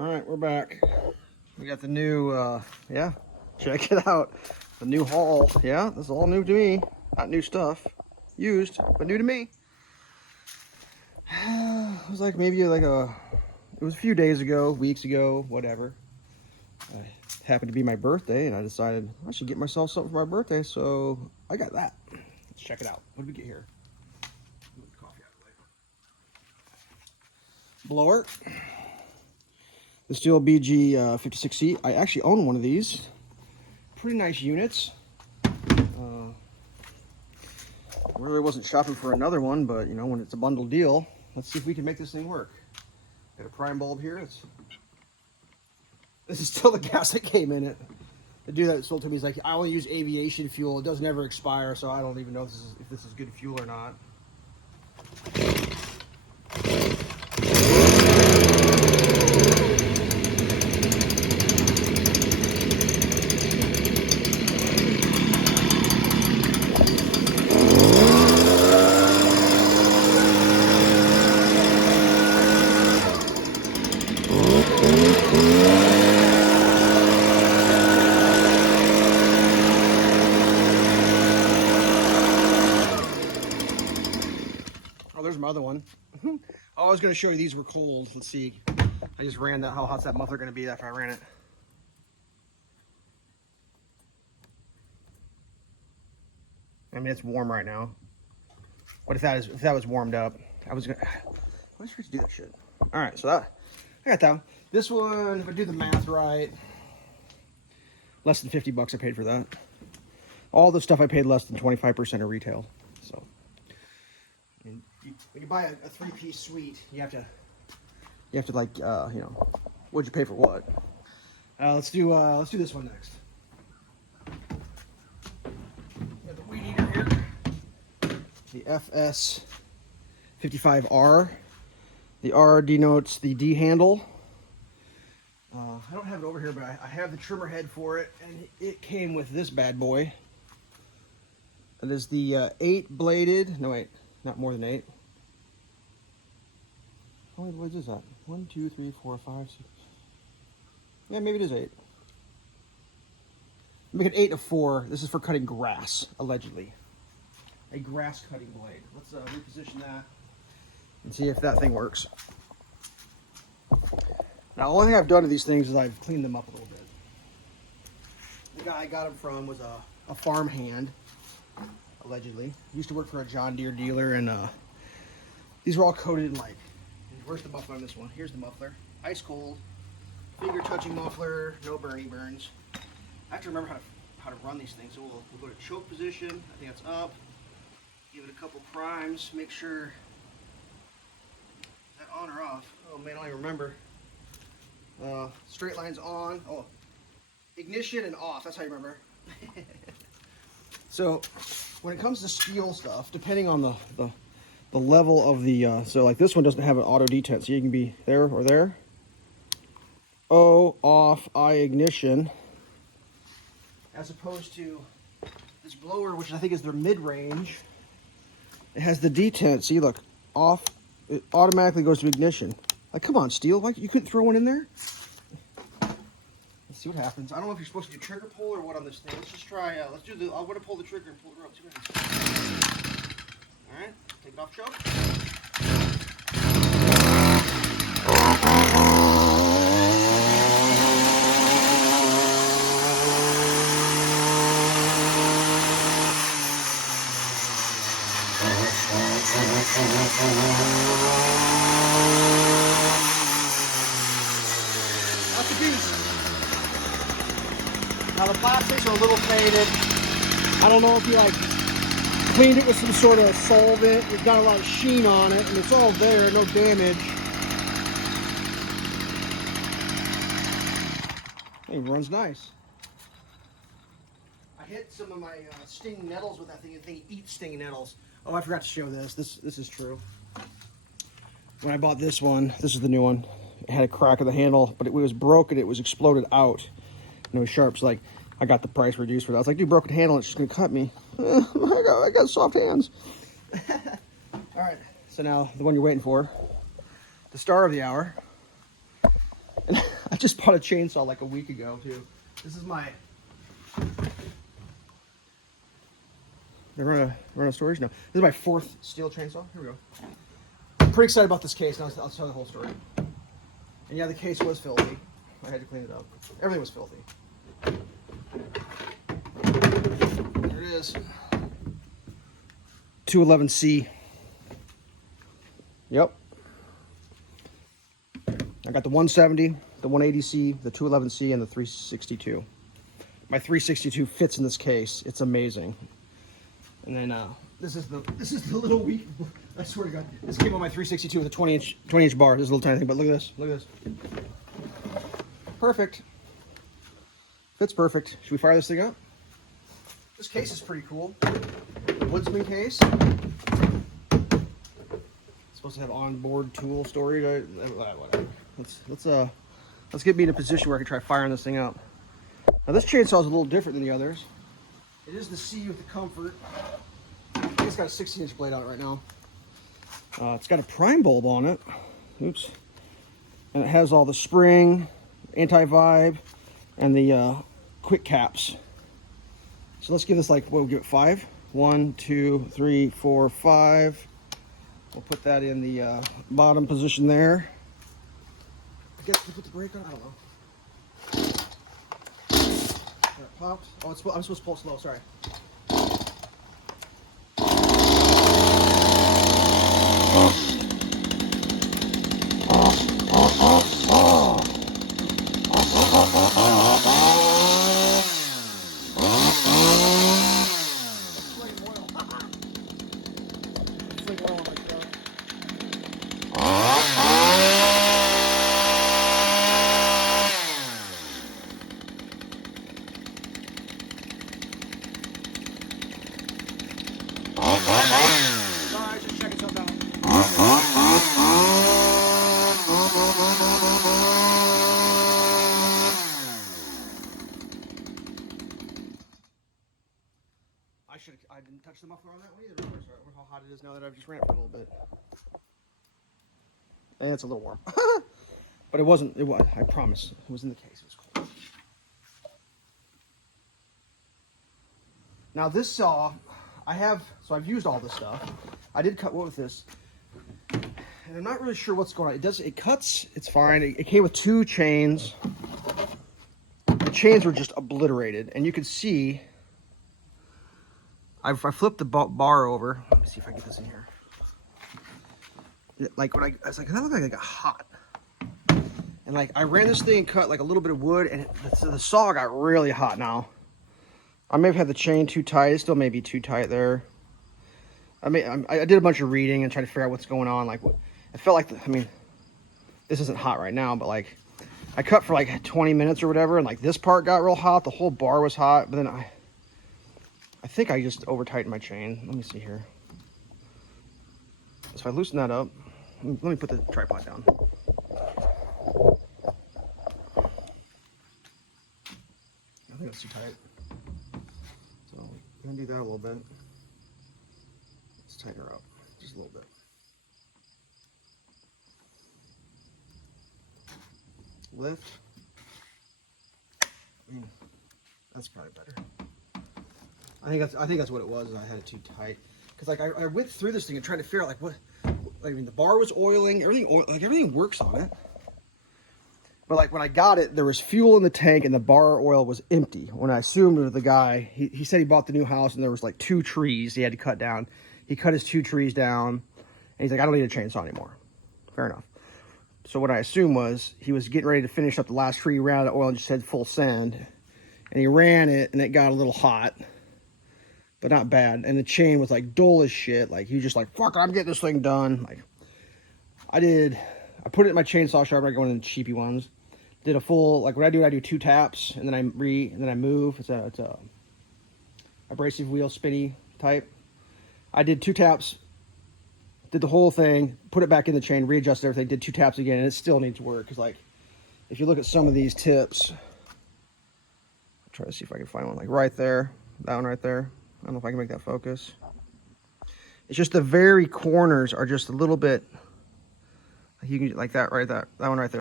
All right, we're back. We got the new, yeah, check it out. The new haul. Yeah, this is all new to me. Not new stuff. Used, but new to me. It was like maybe it was a few days ago, weeks ago, whatever. It happened to be my birthday, and I decided I should get myself something for my birthday, so I got that. Let's check it out. What did we get here? Coffee out of the way. Blower. The Stihl BG 56C. I actually own one of these. Pretty nice units. Really wasn't shopping for another one, but you know, when it's a bundle deal, let's see if we can make this thing work. Got a prime bulb here. This is still the gas that came in it. The dude that sold to me is like, I only use aviation fuel. It doesn't ever expire, so I don't even know if this is good fuel or not. Oh, there's my other one. I was going to show you these were cold. Let's see. I just ran that. How hot's that muffler going to be after I ran it? I mean, it's warm right now. What if that was warmed up? I was gonna. I was supposed to do that shit. All right, so I got that one. This one, if I do the math right, less than 50 bucks I paid for that. All the stuff I paid less than 25% of retail. So, when you buy a three-piece suite, you have to like, you know, what'd you pay for what? Let's do this one next. Got the weed eater here. The FS55R. The R denotes the D handle. I don't have it over here, but I have the trimmer head for it, and it came with this bad boy. It is the 8-bladed, no wait, not more than 8. How many blades is that? 1, 2, 3, 4, 5, 6. Yeah, maybe it is 8. Make it 8 of 4. This is for cutting grass, allegedly. A grass cutting blade. Let's reposition that and see if that thing works. Now, the only thing I've done to these things is I've cleaned them up a little bit. The guy I got them from was a farm hand, allegedly. He used to work for a John Deere dealer, and these were all coated in like, where's the muffler on this one? Here's the muffler. Ice cold, finger touching muffler, no burns. I have to remember how to run these things. So we'll go to choke position. I think that's up. Give it a couple primes. Make sure is that on or off. Oh man, I don't even remember. Straight lines on. Oh, ignition and off. That's how you remember. So when it comes to Stihl stuff, depending on the level of the so like this one doesn't have an auto detent, so you can be there or there. O, off, I, ignition. As opposed to this blower, which I think is their mid-range. It has the detent. See, look, off. It automatically goes to ignition. Like, come on, Stihl. Why you couldn't throw one in there? Let's see what happens. I don't know if you're supposed to do trigger pull or what on this thing. Let's just try. Let's do the. I'm going to pull the trigger and pull it up. See what happens. All right, take it off choke. That's a beast. Now the plastics are a little faded. I don't know if you like cleaned it with some sort of solvent. It's got a lot of sheen on it, and it's all there, no damage. It runs nice. I hit some of my stinging nettles with that thing. The thing eats stinging nettles. Oh, I forgot to show this. This is true. When I bought this one, this is the new one. It had a crack of the handle, but it was broken. It was exploded out. And it was sharp. So like, I got the price reduced for that. I was like, dude, broken handle, it's just gonna cut me. I got soft hands. All right. So now the one you're waiting for, the star of the hour. And just bought a chainsaw like a week ago too. This is my. They're running a storage? No. This is my 4th Stihl chainsaw. Here we go. I'm pretty excited about this case. Now I'll tell the whole story. And yeah, the case was filthy. I had to clean it up. Everything was filthy. There it is. 211C. Yep. I got the 170, the 180C, the 211C, and the 362. My 362 fits in this case. It's amazing. And then this is the little weak. I swear to God, this came on my 362 with a 20-inch bar. This is a little tiny thing, but look at this. Look at this. Perfect. Fits perfect. Should we fire this thing up? This case is pretty cool. Woodsman case. It's supposed to have onboard tool storage. Whatever. Let's get me in a position where I can try firing this thing up. Now this chainsaw is a little different than the others. It is the C with the comfort. It's got a 16-inch blade on it right now. It's got a prime bulb on it. Oops. And it has all the spring, anti-vibe, and the quick caps. So let's give this like, we'll give it 5. 1, 2, 3, 4, 5. We'll put that in the bottom position there. I guess we put the brake on. I don't know. That popped. Oh, I'm supposed to pull it slow. Sorry. I didn't touch the muffler on that one either. Sorry, how hot it is now that I've just ran it for a little bit. And it's a little warm. But it wasn't, I promise. It was in the case. It was cold. Now this saw, I've used all this stuff. I did cut wood with this. And I'm not really sure what's going on. It cuts, it's fine. It came with 2 chains. The chains were just obliterated. And you can see, I flipped the bar over. Let me see if I can get this in here. Like when I was like, that looked like it got hot. And like I ran this thing and cut like a little bit of wood, and the saw got really hot now. I may have had the chain too tight. It still may be too tight there. I did a bunch of reading and trying to figure out what's going on. Like, it felt like, this isn't hot right now, but like, I cut for like 20 minutes or whatever, and like this part got real hot. The whole bar was hot, but then I think I just over tightened my chain. Let me see here. So if I loosen that up, let me put the tripod down. I think that's too tight. So I'm gonna do that a little bit. Let's tighten her up just a little bit. Lift. That's probably better. I think that's what it was. Is I had it too tight because like I went through this thing and tried to figure out like what. The bar was oiling. Everything works on it. But like when I got it, there was fuel in the tank and the bar oil was empty. When I assumed it was the guy, he said he bought the new house and there was like 2 trees he had to cut down. He cut his 2 trees down and he's like, I don't need a chainsaw anymore. Fair enough. So what I assumed was he was getting ready to finish up the last tree, ran out of oil and just said full send. And he ran it and it got a little hot, but not bad. And the chain was like dull as shit. Like he was just like, fuck, I'm getting this thing done. Like I put it in my chainsaw sharpener. I go into the cheapy ones. Did a full, like what I do 2 taps and then I move. It's a abrasive wheel spinny type. I did 2 taps, did the whole thing, put it back in the chain, readjusted everything, did 2 taps again, and it still needs work. Cause like, if you look at some of these tips, I'll try to see if I can find one like right there, that one right there. I don't know if I can make that focus. It's just the very corners are just a little bit, you can like that right there, that one right there.